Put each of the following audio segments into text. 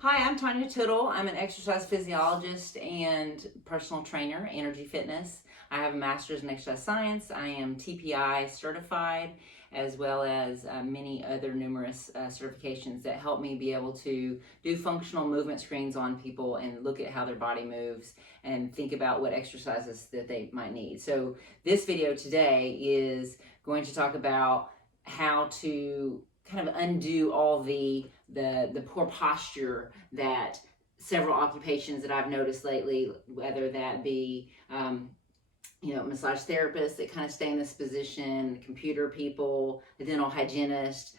Hi, I'm Tanya Tittle. I'm an exercise physiologist and personal trainer, energy fitness. I have a master's in exercise science. I am TPI certified, as well as many other numerous certifications that help me be able to do functional movement screens on people and look at how their body moves and think about what exercises that they might need. So this video today is going to talk about how to kind of undo all the poor posture that several occupations that I've noticed lately, whether that be massage therapists that kind of stay in this position, computer people, the dental hygienists,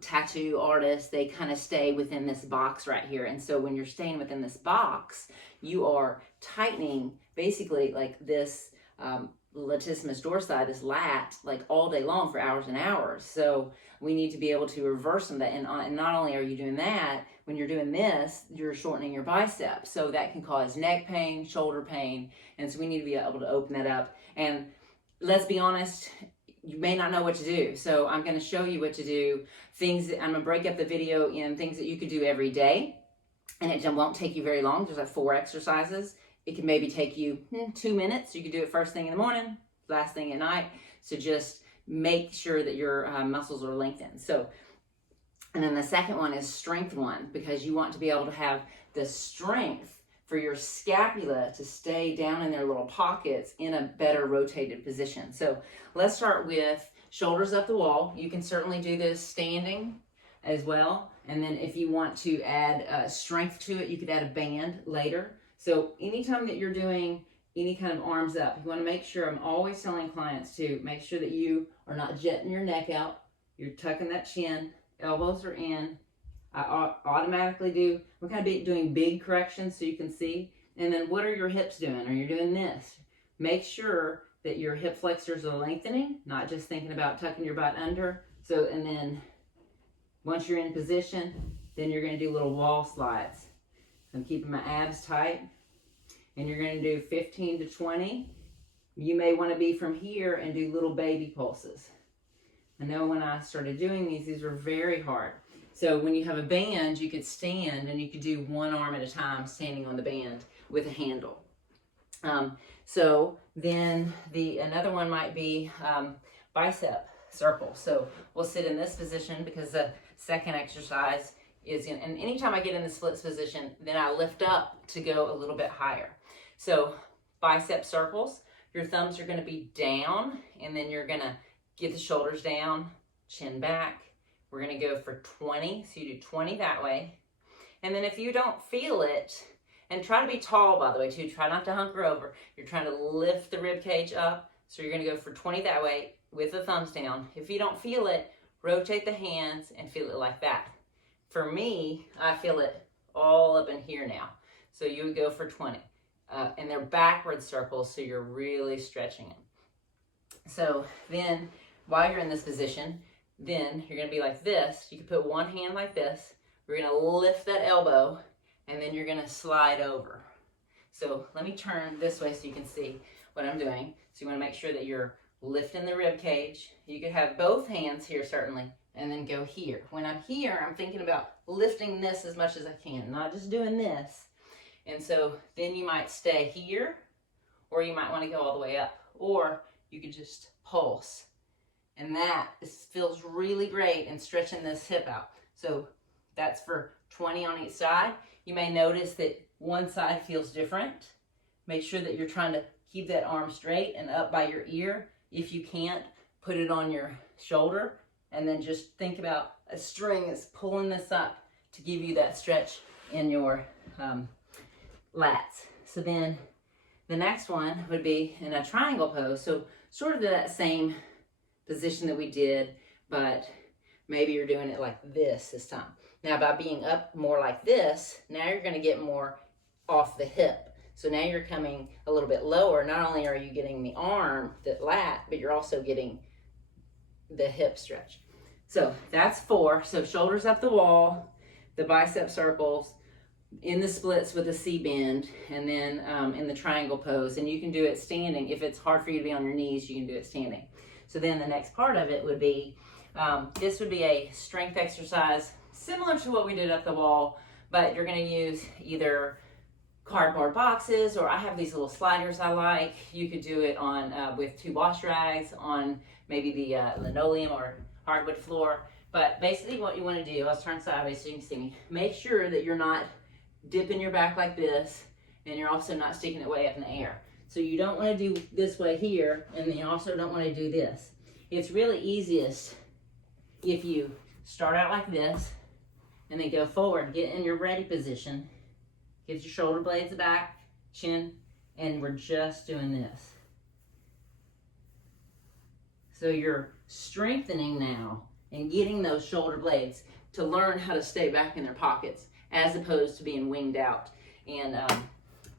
tattoo artists, they kind of stay within this box right here. And so when you're staying within this box, you are tightening basically like this latissimus dorsi, this lat, like all day long for hours and hours. So we need to be able to reverse some of that. And not only are you doing that, when you're doing this, you're shortening your biceps. So that can cause neck pain, shoulder pain. And so we need to be able to open that up. And let's be honest, you may not know what to do. So I'm going to show you what to do. Things that I'm going to break up the video in things that you could do every day. And it won't take you very long. There's like 4 exercises. It can maybe take you 2 minutes. You can do it first thing in the morning, last thing at night. So just make sure that your muscles are lengthened. So, and then the second one is strength one, because you want to be able to have the strength for your scapula to stay down in their little pockets in a better rotated position. So let's start with shoulders up the wall. You can certainly do this standing as well. And then if you want to add strength to it, you could add a band later. So anytime that you're doing any kind of arms up, you want to make sure, I'm always telling clients to make sure that you are not jetting your neck out. You're tucking that chin, elbows are in. I automatically do, we're kind of doing big corrections so you can see. And then what are your hips doing? Are you doing this? Make sure that your hip flexors are lengthening, not just thinking about tucking your butt under. So, and then once you're in position, then you're going to do little wall slides. I'm keeping my abs tight, and you're going to do 15 to 20. You may want to be from here and do little baby pulses. I know when I started doing these were very hard. So when you have a band, you could stand and you could do one arm at a time standing on the band with a handle. So then another one might be bicep circle. So we'll sit in this position because the second exercise and anytime I get in the splits position, then I lift up to go a little bit higher. So bicep circles, your thumbs are going to be down, and then you're going to get the shoulders down, chin back. We're going to go for 20. So you do 20 that way. And then if you don't feel it, and try to be tall, by the way, too. Try not to hunker over. You're trying to lift the rib cage up. So you're going to go for 20 that way with the thumbs down. If you don't feel it, rotate the hands and feel it like that. For me, I feel it all up in here now. So you would go for 20. And they're backward circles, so you're really stretching them. So then, while you're in this position, then you're going to be like this. You can put one hand like this. We're going to lift that elbow, and then you're going to slide over. So let me turn this way so you can see what I'm doing. So you want to make sure that you're lifting the rib cage. You could have both hands here, certainly, and then go here. When I'm here, I'm thinking about lifting this as much as I can, not just doing this. And so then you might stay here, or you might want to go all the way up, or you could just pulse. And that feels really great in stretching this hip out. So that's for 20 on each side. You may notice that one side feels different. Make sure that you're trying to keep that arm straight and up by your ear. If you can't, put it on your shoulder. And then just think about a string is pulling this up to give you that stretch in your lats. So then the next one would be in a triangle pose. So sort of that same position that we did, but maybe you're doing it like this time. Now by being up more like this, now you're going to get more off the hip. So now you're coming a little bit lower. Not only are you getting the arm, the lat, but you're also getting the hip stretch. So that's 4. So shoulders up the wall, the bicep circles, in the splits with a C bend, and then in the triangle pose. And you can do it standing. If it's hard for you to be on your knees, you can do it standing. So then the next part of it would be, this would be a strength exercise similar to what we did up the wall, but you're going to use either cardboard boxes, or I have these little sliders I like. You could do it on with 2 wash rags on maybe the linoleum or hardwood floor. But basically what you want to do, I'll turn sideways so you can see me. Make sure that you're not dipping your back like this, and you're also not sticking it way up in the air. So you don't want to do this way here, and then you also don't want to do this. It's really easiest if you start out like this, and then go forward, get in your ready position, get your shoulder blades back, chin, and we're just doing this. So you're strengthening now and getting those shoulder blades to learn how to stay back in their pockets, as opposed to being winged out and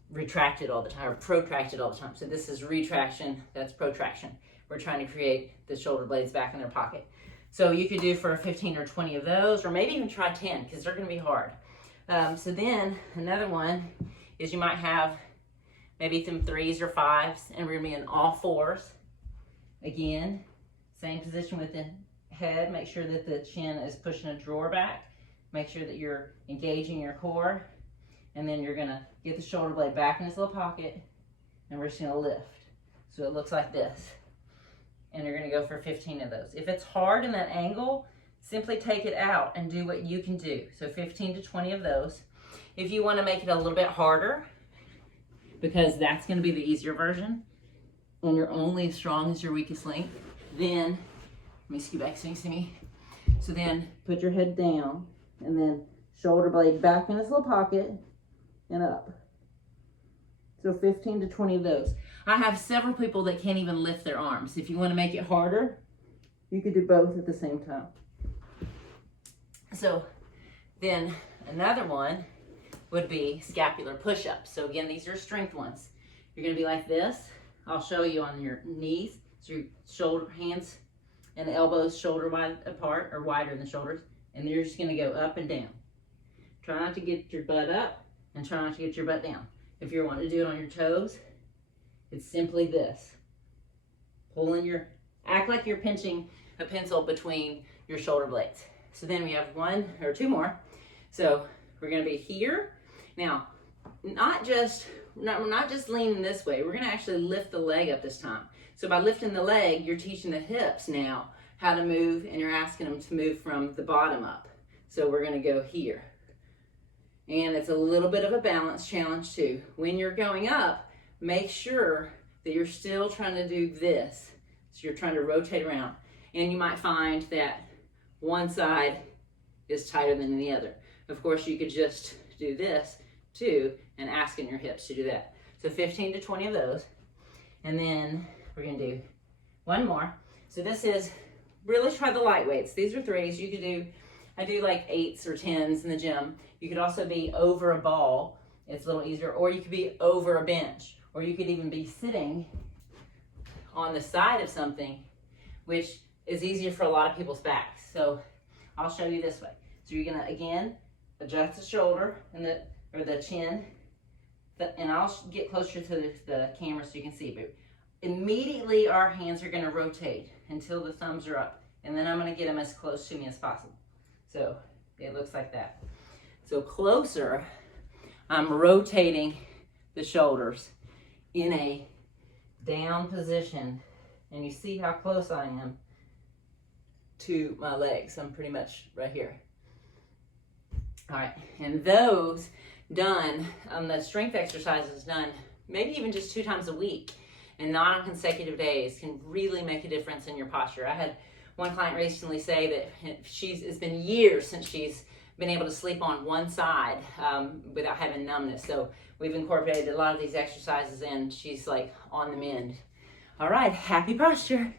retracted all the time, or protracted all the time. So this is retraction, that's protraction. We're trying to create the shoulder blades back in their pocket. So you could do for 15 or 20 of those, or maybe even try 10, because they're going to be hard. So then another one is you might have maybe some 3s or 5s, and we're going to be in all 4s. Again, same position with the head. Make sure that the chin is pushing a drawer back. Make sure that you're engaging your core. And then you're going to get the shoulder blade back in this little pocket, and we're just going to lift. So it looks like this. And you're going to go for 15 of those. If it's hard in that angle, simply take it out and do what you can do. So 15 to 20 of those. If you want to make it a little bit harder, because that's going to be the easier version, and you're only as strong as your weakest link, then, let me scoot back so you can see me. So then put your head down, and then shoulder blade back in this little pocket, and up. So 15 to 20 of those. I have several people that can't even lift their arms. If you want to make it harder, you could do both at the same time. So then another one would be scapular push-ups. So again, these are strength ones. You're going to be like this. I'll show you on your knees. So your shoulder, hands and elbows shoulder wide apart, or wider than the shoulders. And you're just going to go up and down. Try not to get your butt up, and try not to get your butt down. If you're wanting to do it on your toes, it's simply this. Act like you're pinching a pencil between your shoulder blades. So then we have 1 or 2 more. So we're going to be here. Now, we're not just leaning this way. We're going to actually lift the leg up this time. So by lifting the leg, you're teaching the hips now how to move, and you're asking them to move from the bottom up. So we're going to go here. And it's a little bit of a balance challenge too. When you're going up, make sure that you're still trying to do this. So you're trying to rotate around. And you might find that one side is tighter than the other. Of course, you could just do this too, and asking your hips to do that. So 15 to 20 of those. And then we're going to do 1 more. So this is, really try the light weights. These are 3s. You could do, I do like 8s or 10s in the gym. You could also be over a ball. It's a little easier. Or you could be over a bench. Or you could even be sitting on the side of something, which is easier for a lot of people's backs. So I'll show you this way. So you're going to, again, adjust the shoulder and the chin. And I'll get closer to the camera so you can see. But immediately our hands are going to rotate until the thumbs are up. And then I'm going to get them as close to me as possible. So it looks like that. So closer, I'm rotating the shoulders in a down position. And you see how close I am to my legs. I'm pretty much right here. All right, and those done, the strength exercises done maybe even just 2 times a week and not on consecutive days can really make a difference in your posture. I had one client recently say that it's been years since she's been able to sleep on one side without having numbness. So we've incorporated a lot of these exercises and she's like on the mend. All right, happy posture.